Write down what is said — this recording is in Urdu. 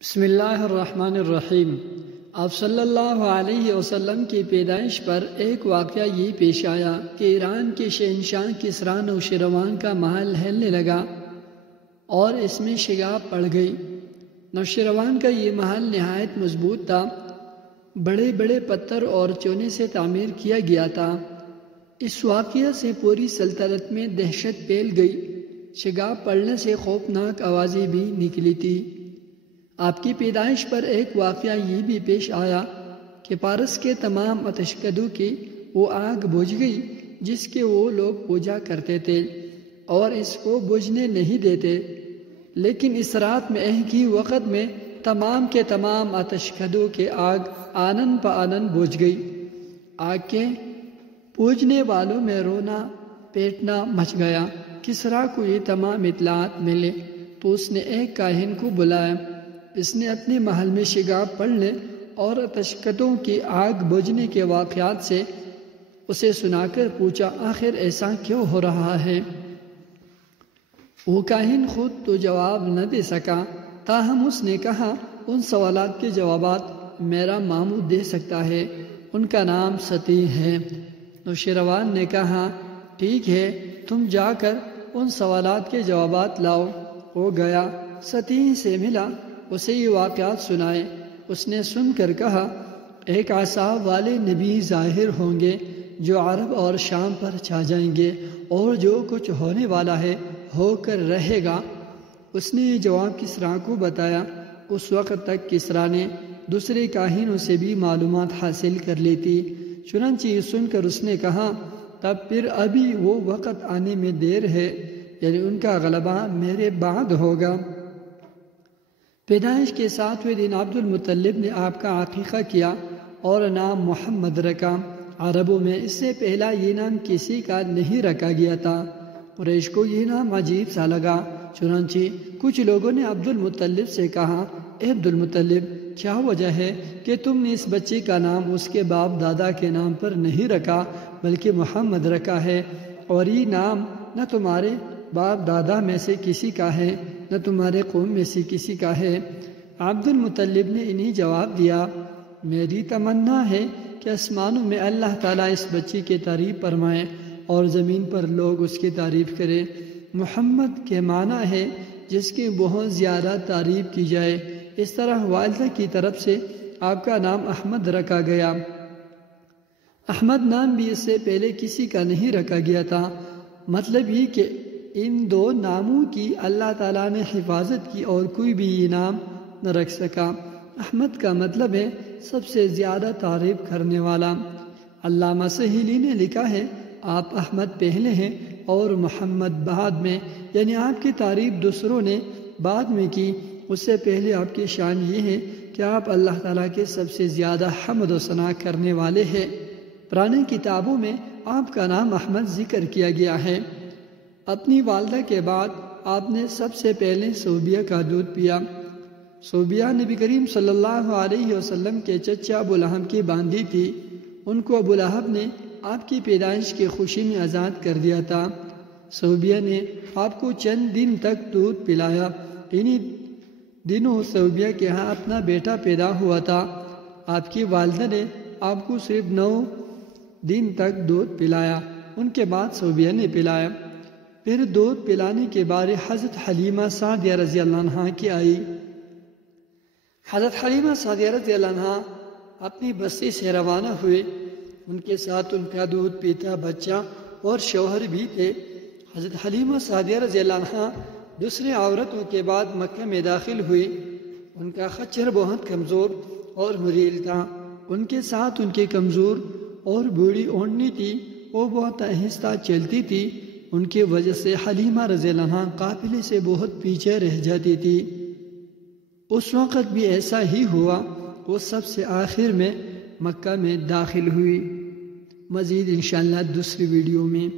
بسم اللہ الرحمن الرحیم۔ آپ صلی اللہ علیہ وسلم کی پیدائش پر ایک واقعہ یہ پیش آیا کہ ایران کے شہنشاہ کسریٰ نوشیروان کا محل ہلنے لگا اور اس میں شگاف پڑ گئی۔ نوشیروان کا یہ محل نہایت مضبوط تھا، بڑے بڑے پتھر اور چونے سے تعمیر کیا گیا تھا۔ اس واقعہ سے پوری سلطنت میں دہشت پھیل گئی، شگاف پڑنے سے خوفناک آوازیں بھی نکلی تھی۔ آپ کی پیدائش پر ایک واقعہ یہ بھی پیش آیا کہ پارس کے تمام آتشکدوں کی وہ آگ بجھ گئی جس کے وہ لوگ پوجا کرتے تھے اور اس کو بجھنے نہیں دیتے، لیکن اس رات میں ایک ہی وقت میں تمام کے تمام آتشکدوں کی آگ آنن پآنن بجھ گئی۔ آگ کے پوجنے والوں میں رونا پیٹنا مچ گیا۔ کسریٰ کو یہ تمام اطلاعات ملے تو اس نے ایک کاہن کو بلایا۔ اس نے اپنے محل میں شگاف پڑنے اور آتشکدوں کی آگ بجھنے کے واقعات سے اسے سنا کر پوچھا، آخر ایسا کیوں ہو رہا ہے؟ وہ کاہن خود تو جواب نہ دے سکا، تاہم اس نے کہا، ان سوالات کے جوابات میرا ماموں دے سکتا ہے، ان کا نام سطیح ہے۔ نوشیروان نے کہا، ٹھیک ہے، تم جا کر ان سوالات کے جوابات لاؤ۔ وہ گیا، سطیح سے ملا، اسے یہ واقعات سنائے۔ اس نے سن کر کہا، ایک عصاب والے نبی ظاہر ہوں گے جو عرب اور شام پر چھا جائیں گے، اور جو کچھ ہونے والا ہے ہو کر رہے گا۔ اس نے یہ جواب کسریٰ کو بتایا۔ اس وقت تک کسریٰ نے دوسرے کاہنوں سے بھی معلومات حاصل کر لی تھی، چنانچہ یہ سن کر اس نے کہا، تب پھر ابھی وہ وقت آنے میں دیر ہے، یعنی ان کا غلبہ میرے بعد ہوگا۔ پیدائش کے 7ویں دن عبد المطلب نے آپ کا عقیقہ کیا اور نام محمد رکھا۔ عربوں میں اس سے پہلا یہ نام کسی کا نہیں رکھا گیا تھا۔ قریش کو یہ نام عجیب سا لگا، چنانچہ کچھ لوگوں نے عبد المطلب سے کہا، اے عبد المطلب، کیا وجہ ہے کہ تم نے اس بچے کا نام اس کے باپ دادا کے نام پر نہیں رکھا بلکہ محمد رکھا ہے، اور یہ نام نہ تمہارے باپ دادا میں سے کسی کا ہے نہ تمہارے قوم میں سے کسی کا ہے؟ عبد المطلب نے انہیں جواب دیا، میری تمنا ہے کہ آسمانوں میں اللہ تعالیٰ اس بچے کی تعریف فرمائے اور زمین پر لوگ اس کی تعریف کریں۔ محمد کے معنی ہے جس کی بہت زیادہ تعریف کی جائے۔ اس طرح والدہ کی طرف سے آپ کا نام احمد رکھا گیا۔ احمد نام بھی اس سے پہلے کسی کا نہیں رکھا گیا تھا۔ مطلب یہ کہ ان دو ناموں کی اللہ تعالیٰ نے حفاظت کی اور کوئی بھی یہ نام نہ رکھ سکا۔ احمد کا مطلب ہے سب سے زیادہ تعریف کرنے والا۔ علامہ سہیلی نے لکھا ہے، آپ احمد پہلے ہیں اور محمد بعد میں، یعنی آپ کی تعریف دوسروں نے بعد میں کی۔ اس سے پہلے آپ کی شان یہ ہے کہ آپ اللہ تعالیٰ کے سب سے زیادہ حمد و ثنا کرنے والے ہیں۔ پرانی کتابوں میں آپ کا نام احمد ذکر کیا گیا ہے۔ اپنی والدہ کے بعد آپ نے سب سے پہلے صوبیہ کا دودھ پیا۔ صوبیہ نبی کریم صلی اللہ علیہ وسلم کے چچا ابو لہب کی باندھی تھی۔ ان کو ابو لہب نے آپ کی پیدائش کی خوشی میں آزاد کر دیا تھا۔ صوبیہ نے آپ کو چند دن تک دودھ پلایا۔ انہی دنوں صوبیہ کے ہاں اپنا بیٹا پیدا ہوا تھا۔ آپ کی والدہ نے آپ کو صرف 9 دن تک دودھ پلایا، ان کے بعد صوبیہ نے پلایا۔ پھر دودھ پلانے کے بارے حضرت حلیمہ سعدیہ رضی اللہ عنہ کی آئی۔ حضرت حلیمہ سعدیہ رضی اللہ عنہ اپنی بستی سے روانہ ہوئے، ان کے ساتھ ان کا دودھ پیتا بچہ اور شوہر بھی تھے۔ حضرت حلیمہ سعدیہ رضی اللہ عنہ دوسرے عورتوں کے بعد مکہ میں داخل ہوئی۔ ان کا خچر بہت کمزور اور مریل تھا، ان کے ساتھ ان کی کمزور اور بوڑھی اونٹنی تھی، وہ بہت آہستہ چلتی تھی۔ ان کی وجہ سے حلیمہ رضی اللہ عنہ قافلے سے بہت پیچھے رہ جاتی تھی۔ اس وقت بھی ایسا ہی ہوا، وہ سب سے آخر میں مکہ میں داخل ہوئی۔ مزید انشاءاللہ دوسری ویڈیو میں